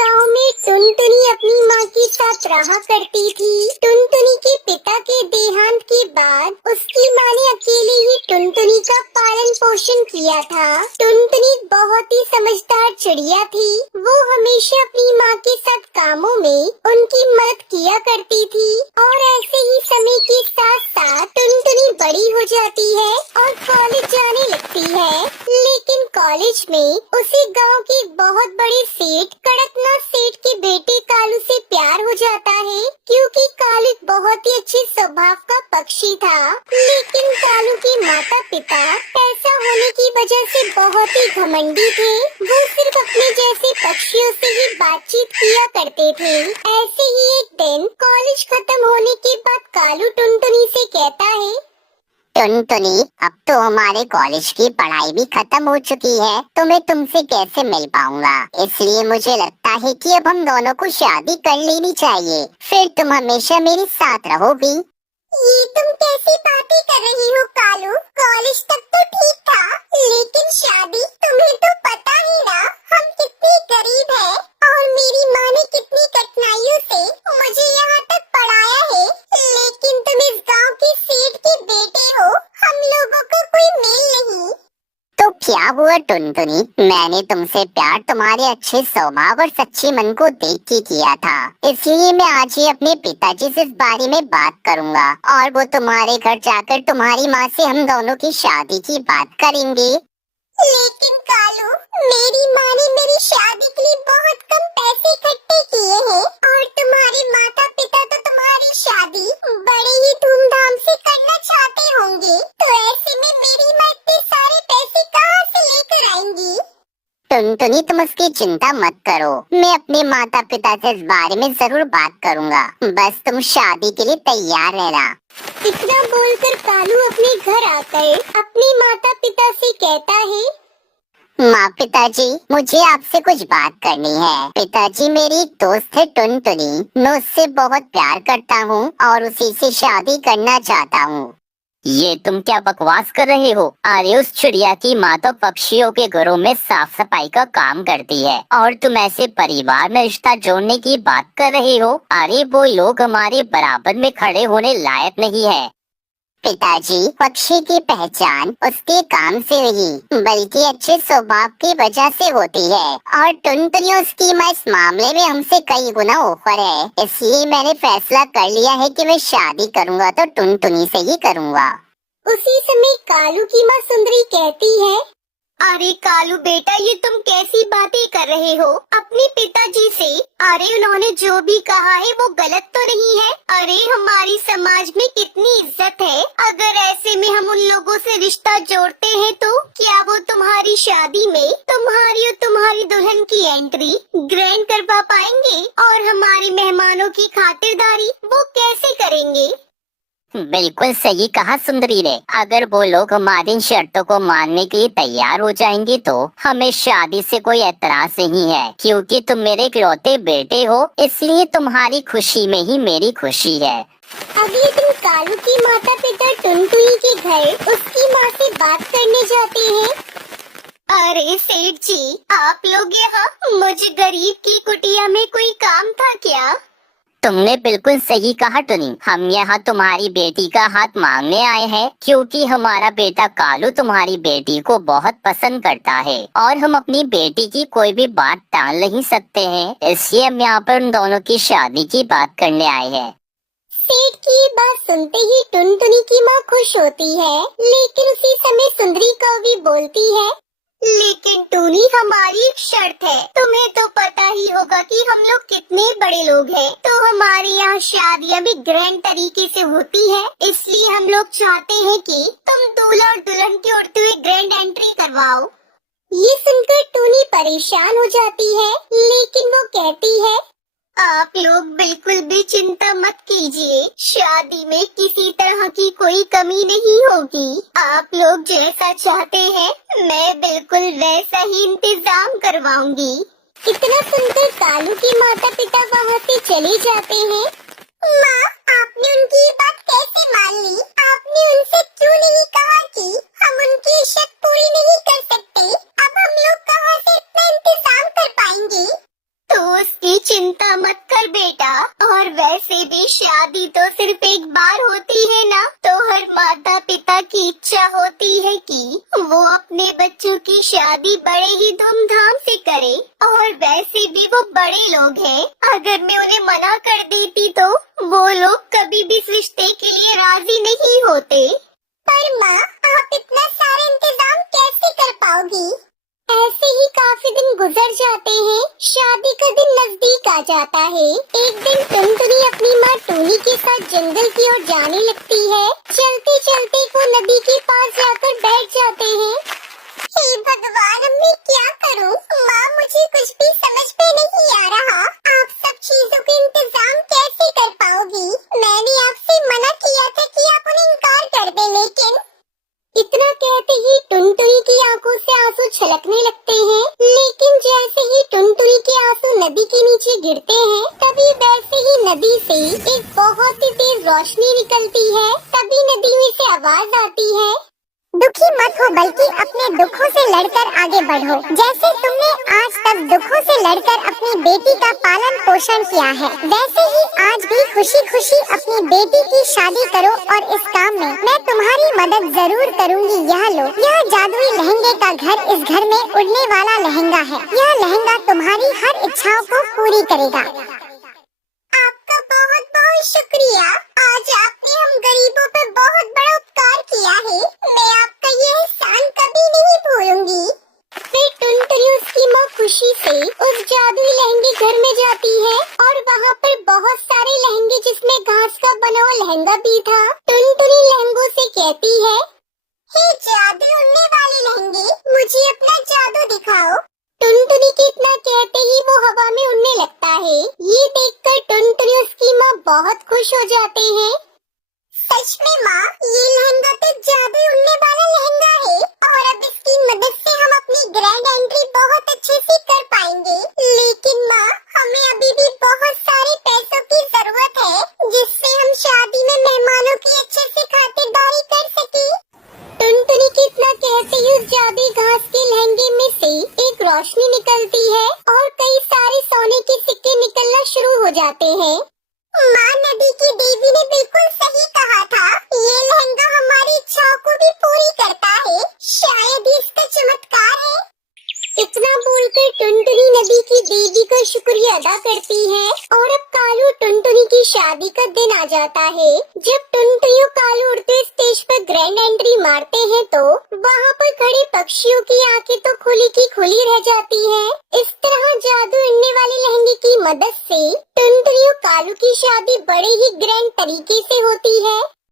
गांव में टुनटुनी अपनी माँ के साथ रहा करती थी। टुनटुनी के पिता के देहांत के बाद उसकी माँ ने अकेले ही टुनटुनी का पालन पोषण किया था। टुनटुनी बहुत ही समझदार चिड़िया थी। वो हमेशा अपनी माँ के साथ कामों में उनकी मदद किया करती थी और ऐसे ही समय के साथ साथ टुनटुनी बड़ी हो जाती है और कॉलेज जाने लगती है। लेकिन कॉलेज में उसे गांव के एक बहुत बड़े सेठ कड़कनाथ सेठ के बेटे कालू से प्यार हो जाता है, क्योंकि कालू एक बहुत ही अच्छे स्वभाव का पक्षी था। लेकिन कालू के माता पिता पैसा होने की वजह से बहुत ही घमंडी थे। वो सिर्फ अपने जैसे पक्षियों से ही बातचीत किया करते थे। ऐसे ही एक दिन कॉलेज खत्म होने के बाद कालू टुनटुनी से कहता है, टुनटुनी, अब तो हमारे कॉलेज की पढ़ाई भी खत्म हो चुकी है, तो मैं तुमसे कैसे मिल पाऊंगा। इसलिए मुझे लगता है कि अब हम दोनों को शादी कर लेनी चाहिए, फिर तुम हमेशा मेरे साथ रहोगी। ये तुम कैसी बातें कर रही हो कालू? कॉलेज तक तो ठीक था, लेकिन शादी? तुम्हें तो पता ही ना हम कितने गरीब हैं और मेरी माँ ने कितनी कठिनाइयों से मुझे यहाँ तक पढ़ाया है। लेकिन तुम इस गांव के सेठ के बेटे हो, हम लोगों को कोई मेल नहीं। तो क्या हुआ टुनटुनी, मैंने तुमसे प्यार तुम्हारे अच्छे स्वभाव और सच्चे मन को देख के किया था। इसलिए मैं आज ही अपने पिताजी से इस बारे में बात करूंगा और वो तुम्हारे घर जाकर तुम्हारी माँ से हम दोनों की शादी की बात करेंगे। लेकिन कालू, मेरी माँ ने मेरी शादी के लिए बहुत कम पैसे इकट्ठे किए हैं और तुम्हारे माता पिता तो तुम्हारी शादी बड़े ही धूमधाम से करना चाहते होंगे। तो ऐसे में मेरी माँ इतने सारे पैसे कहाँ से लेकर आएंगी? टुनटुनी, तुम उसकी चिंता मत करो, मैं अपने माता पिता से इस बारे में जरूर बात करूंगा। बस तुम शादी के लिए तैयार रहना। इतना बोलकर कालू अपने घर आकर अपने माता पिता से कहता है, माँ पिताजी, मुझे आपसे कुछ बात करनी है। पिताजी, मेरी एक दोस्त है टुनटुनी, मैं उससे बहुत प्यार करता हूँ और उसी से शादी करना चाहता हूँ। ये तुम क्या बकवास कर रहे हो? अरे उस चिड़िया की माँ तो पक्षियों के घरों में साफ सफाई का काम करती है और तुम ऐसे परिवार में रिश्ता जोड़ने की बात कर रहे हो? अरे वो लोग हमारे बराबर में खड़े होने लायक नहीं है। पिताजी, पक्षी की पहचान उसके काम से नहीं बल्कि अच्छे स्वभाव की वजह से होती है और टुनटुनी उसकी माँ इस मामले में हमसे कई गुना ऊपर है। इसलिए मैंने फैसला कर लिया है कि मैं शादी करूँगा तो टुनटुनी से ही करूँगा। उसी समय कालू की माँ सुंदरी कहती है, अरे कालू बेटा, ये तुम कैसी बातें कर रहे हो अपने पिताजी से? अरे उन्होंने जो भी कहा है वो गलत तो नहीं है। अरे हमारी समाज में कितनी इज्जत है, अगर ऐसे में हम उन लोगों से रिश्ता जोड़ते हैं तो क्या वो तुम्हारी शादी में तुम्हारी और तुम्हारी दुल्हन की एंट्री ग्रैंड करवा पाएंगे? और हमारे मेहमानों की खातिरदारी वो कैसे करेंगे? बिल्कुल सही कहा सुंदरी ने। अगर वो लोग हमारी इन शर्तों को मानने के लिए तैयार हो जाएंगे तो हमें शादी से कोई एतराज नहीं है, क्योंकि तुम मेरे इकलौते बेटे हो, इसलिए तुम्हारी खुशी में ही मेरी खुशी है। अगले दिन कालू की माता पिता टुनटुनी के घर उसकी माँ से बात करने जाते हैं। अरे सेठ जी, आप लोग यहाँ? मुझे गरीब की कुटिया में कोई काम था क्या? तुमने बिल्कुल सही कहा टुनी, हम यहाँ तुम्हारी बेटी का हाथ मांगने आए हैं, क्योंकि हमारा बेटा कालू तुम्हारी बेटी को बहुत पसंद करता है और हम अपनी बेटी की कोई भी बात टाल नहीं सकते हैं। इसलिए हम यहाँ पर उन दोनों की शादी की बात करने आए हैं। सेठ की बात सुनते ही टुनटुनी की माँ खुश होती है, लेकिन उसी समय सुंदरी कौवी बोलती है, लेकिन टूनी, हमारी एक शर्त है। तुम्हें तो पता ही होगा कि हम लोग कितने बड़े लोग हैं, तो हमारे यहाँ शादियाँ भी ग्रैंड तरीके से होती है। इसलिए हम लोग चाहते हैं कि तुम दूल्हा और दुल्हन की उड़ते हुए ग्रैंड एंट्री करवाओ। ये सुनकर टूनी परेशान हो जाती है, लेकिन वो कहती है, आप लोग बिल्कुल भी चिंता मत कीजिए, शादी में किसी तरह की कोई कमी नहीं होगी। आप लोग जैसा चाहते हैं मैं बिल्कुल वैसा ही इंतजाम करवाऊंगी। इतना सुनकर कालू के माता पिता वहाँ से चले जाते हैं। माँ, आपने उनकी ये बात कैसे मान ली? आपने उनसे क्यों नहीं कहा कि हम उनकी शर्त पूरी नहीं कर सकते? अब हम लोग कहाँ से इतना इंतजाम कर पाएंगे? तो उस चिंता मत कर बेटा, और वैसे भी शादी तो सिर्फ एक बार होती है ना, तो हर माता पिता की इच्छा होती है कि वो अपने बच्चों की शादी बड़े ही धूमधाम से करे। और वैसे भी वो बड़े लोग हैं, अगर मैं उन्हें मना कर देती तो वो लोग कभी भी इस रिश्ते के लिए राजी नहीं होते। पर माँ, आप इतना सारा इंतजाम कैसे कर पाओगी? ऐसे ही काफी दिन गुजर जाते हैं, शादी का दिन नजदीक आ जाता है। एक दिन टुनटुनी अपनी माँ टूनी के साथ जंगल की ओर जाने लगती है। चलते चलते वो नदी के पास जाकर बैठ जाते हैं। हे भगवान, अब मैं क्या करूं? माँ, मुझे कुछ भी समझ में नहीं आ रहा। आप सब चीजों के इंतजाम कैसे कर पाओगी? मैंने आपसे मना किया था कि आप उन्हें इनकार कर दें, लेकिन इतना कहते ही टुनटुनी की आंखों से आंसू छलकने लगते हैं। लेकिन जैसे ही टुनटुनी के आंसू नदी के नीचे गिरते हैं, तभी वैसे ही नदी से एक बहुत ही तेज रोशनी निकलती है। तभी नदी में से आवाज आती है, दुखी मत हो, बल्कि अपने दुखों से लड़कर आगे बढ़ो। जैसे तुमने आज तक दुखों से लड़कर अपनी बेटी का पालन पोषण किया है, वैसे ही आज भी खुशी खुशी अपनी बेटी की शादी करो। और इस काम में मैं तुम्हारी मदद जरूर करूंगी। यह लो, यह जादुई लहंगे का घर इस घर में उड़ने वाला लहंगा है। यह लहंगा तुम्हारी हर इच्छाओं को पूरी करेगा। आपका बहुत बहुत शुक्रिया। आज आपने हम गरीबों पर बहुत बड़ा उपकार किया है। मैं आपका ये एहसान कभी नहीं भूलूंगी। फिर टुनटुनी उसकी माँ खुशी से उस जादुई लहंगे घर में जाती है और वहाँ पर बहुत सारे लहंगे जिसमें घास का बना हुआ लहंगा भी था। टुनटुनी लहंगों से कहती है, हे जादू उड़ने वाले लहंगे, मुझे अपना जादू दिखाओ। टुनटुनी के इतना कहते ही वो हवा में उड़ने लगता है। ये देखकर टुनटुनी उसकी माँ बहुत खुश हो जाते हैं। सच में माँ, ये लहंगा तो जादू उड़ने वाला लहंगा है, और अब इसकी मदद से हम अपनी ग्रैंड एंट्री बहुत अच्छे से कर पाएंगे। लेकिन माँ, हमें अभी भी बहुत सारे पैसों की जरूरत है, जिससे हम शादी में मेहमानों की अच्छे से खातिरदारी कर सके। टुनटुनी के इतना कहते ही उस जादुई घास के लहंगे में से एक रोशनी निकलती है और कई सारे सोने के सिक्के निकलना शुरू हो जाते हैं। माँ, नदी की देवी ने बिल्कुल सही कहा था। ये लहंगा हमारी इच्छाओं को भी पूरी करता है। शायद ही इसका चमत्कार है। इतना बोलकर टुनटुनी नदी की देवी का शुक्रिया अदा करती है। और अब कालू टुनटुनी की शादी का दिन आ जाता है। जब टुनटुनी और कालू उड़ते स्टेज पर ग्रैंड एंट्री मारते हैं तो वहाँ पर खड़े पक्षियों की आंखें तो खुली की खुली रह जाती है। इस तरह जादू उड़ने वाले लहंगे की मदद से टुनटुनी और कालू की शादी बड़े ही ग्रैंड तरीके से होती है।